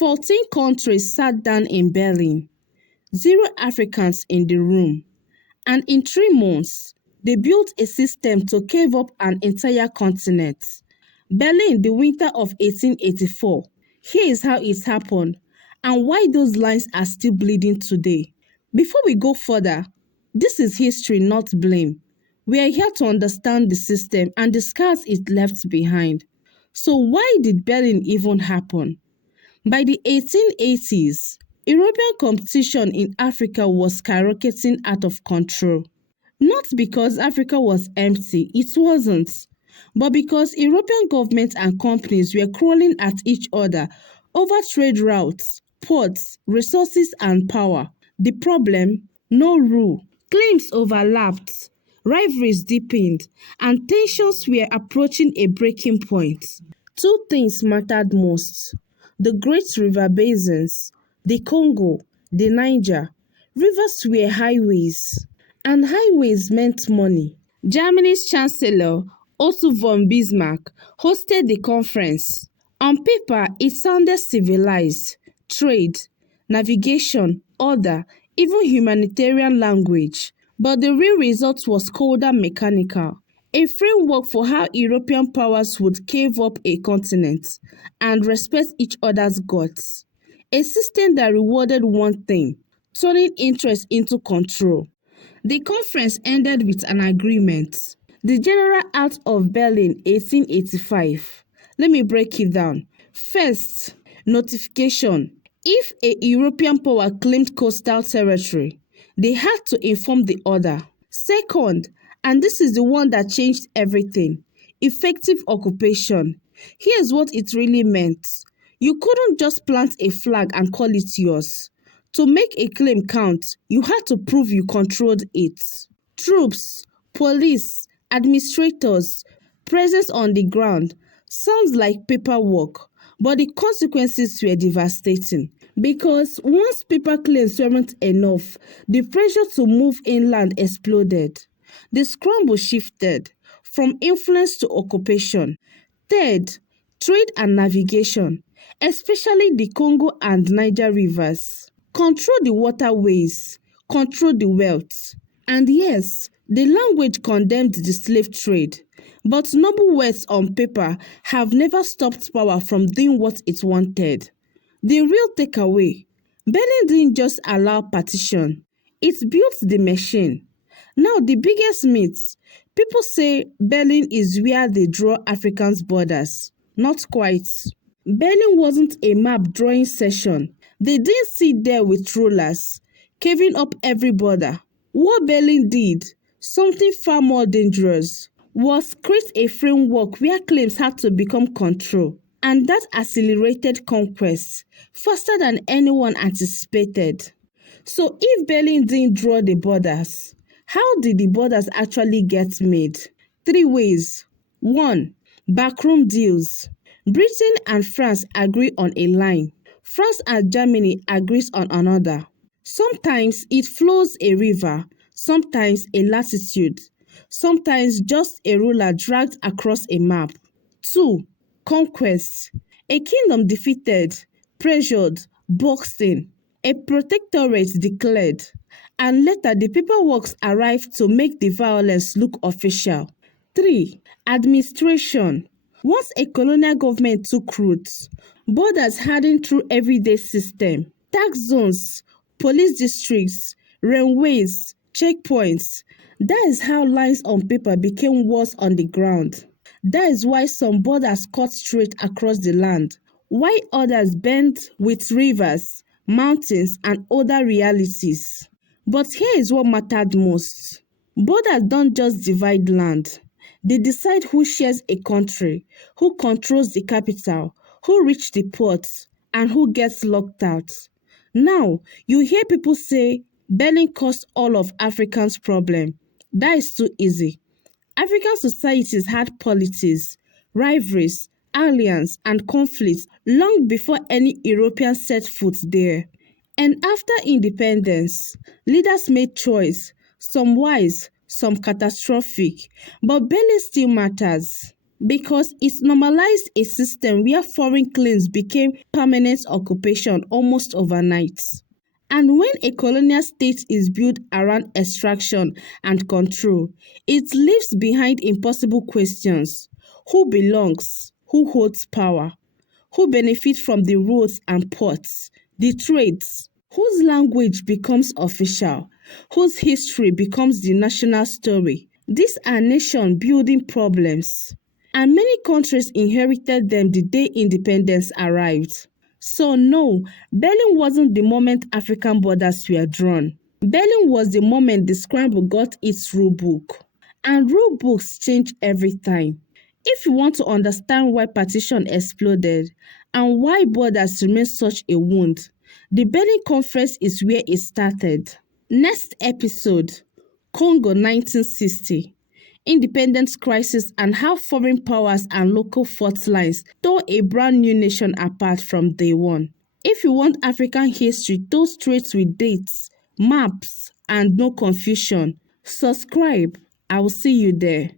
14 countries sat down in Berlin, 0 Africans in the room, and in 3 months, they built a system to cave up an entire continent. Berlin, the winter of 1884. Here is how it happened and why those lines are still bleeding today. Before we go further, this is history, not blame. We are here to understand the system and the scars it left behind. So why did Berlin even happen? By the 1880s, European competition in Africa was skyrocketing out of control. Not because Africa was empty, it wasn't, but because European governments and companies were crawling at each other over trade routes, ports, resources, and power. The problem? No rule. Claims overlapped, rivalries deepened, and tensions were approaching a breaking point. Two things mattered most: the great river basins, the Congo, the Niger. Rivers were highways, and highways meant money. Germany's Chancellor Otto von Bismarck hosted the conference. On paper, it sounded civilized: trade, navigation, order, even humanitarian language. But the real result was colder mechanical. A framework for how European powers would cave up a continent and respect each other's gods. A system that rewarded one thing: turning interest into control. The conference ended with an agreement. The General Act of Berlin 1885. Let me break it down. First, notification. If a European power claimed coastal territory, they had to inform the other. Second, and this is the one that changed everything: effective occupation. Here's what it really meant. You couldn't just plant a flag and call it yours. To make a claim count, you had to prove you controlled it. Troops, police, administrators, presence on the ground. Sounds like paperwork, but the consequences were devastating. Because once paper claims weren't enough, the pressure to move inland exploded. The scramble shifted from influence to occupation. Third, trade and navigation, especially the Congo and Niger rivers. Control the waterways, control the wealth. And yes, the language condemned the slave trade, but noble words on paper have never stopped power from doing what it wanted. The real takeaway: Berlin didn't just allow partition, it built the machine. Now, the biggest myth: people say Berlin is where they draw Africans' borders. Not quite. Berlin wasn't a map drawing session. They didn't sit there with rulers, caving up every border. What Berlin did, something far more dangerous, was create a framework where claims had to become control. And that accelerated conquest faster than anyone anticipated. So if Berlin didn't draw the borders, how did the borders actually get made? 3 ways. 1. Backroom deals. Britain and France agree on a line. France and Germany agrees on another. Sometimes it flows a river, sometimes a latitude, sometimes just a ruler dragged across a map. 2. Conquest. A kingdom defeated, pressured, boxed in. A protectorate declared, and later the paperwork arrived to make the violence look official. 3. Administration. Once a colonial government took roots, borders hardened through everyday system, tax zones, police districts, railways, checkpoints. That is how lines on paper became walls on the ground. That is why some borders cut straight across the land, while others bend with rivers, mountains, and other realities. But here is what mattered most. Borders don't just divide land. They decide who shares a country, who controls the capital, who reaches the ports, and who gets locked out. Now, you hear people say Berlin caused all of Africans' problem. That is too easy. African societies had politics, rivalries, alliance, and conflicts long before any European set foot there. And after independence, leaders made choice, some wise, some catastrophic, but Berlin still matters. because it normalized a system where foreign claims became permanent occupation almost overnight. And when a colonial state is built around extraction and control, it leaves behind impossible questions. Who belongs? Who holds power? Who benefits from the roads and ports? The trades? Whose language becomes official? Whose history becomes the national story? These are nation building problems. And many countries inherited them the day independence arrived. So no, Berlin wasn't the moment African borders were drawn. Berlin was the moment the Scramble got its rule book. And rule books change every time. If you want to understand why partition exploded and why borders remain such a wound, the Berlin Conference is where it started. Next episode, Congo 1960. Independence crisis and how foreign powers and local fault lines tore a brand new nation apart from day one. If you want African history told straight with dates, maps, and no confusion, subscribe. I will see you there.